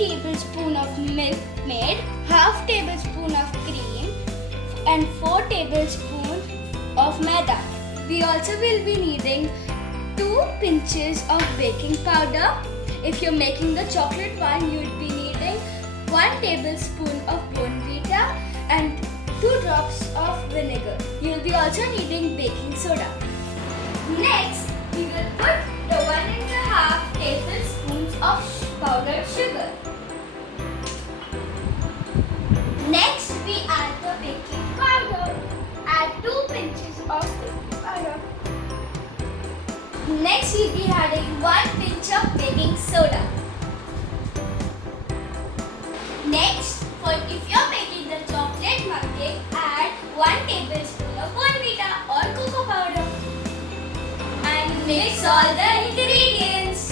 tablespoons of milk made, half tablespoon of cream and 4 tablespoons of maida. We also will be needing 2 pinches of baking powder. If you're making the chocolate one, you'd be needing 1 tablespoon of Bournvita and 2 drops of vinegar. You'll be also needing baking soda. Next, we will put the 1.5 tablespoons of powdered sugar. Next, we add the baking powder. Add 2 pinches of baking powder. Next, we'll be adding 1 pinch of baking soda. Next, if you're making the chocolate mug cake, add 1 tablespoon of Bournvita or cocoa powder. And mix all the ingredients.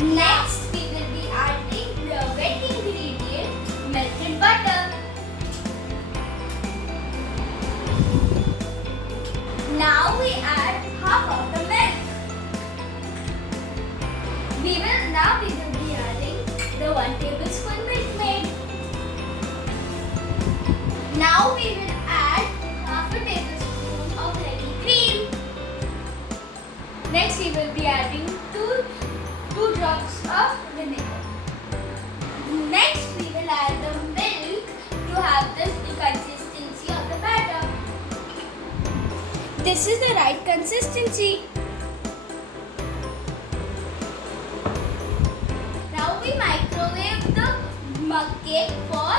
Next, we will be adding the wet ingredient, melted butter. Now we add half of the milk. We will be adding the 1 tablespoon milk made. Now we will add half a tablespoon of heavy cream. Next we will be adding 2 drops of vinegar. Next we will add the milk to have the consistency of the batter. This is the right consistency. Now we microwave the mug cake for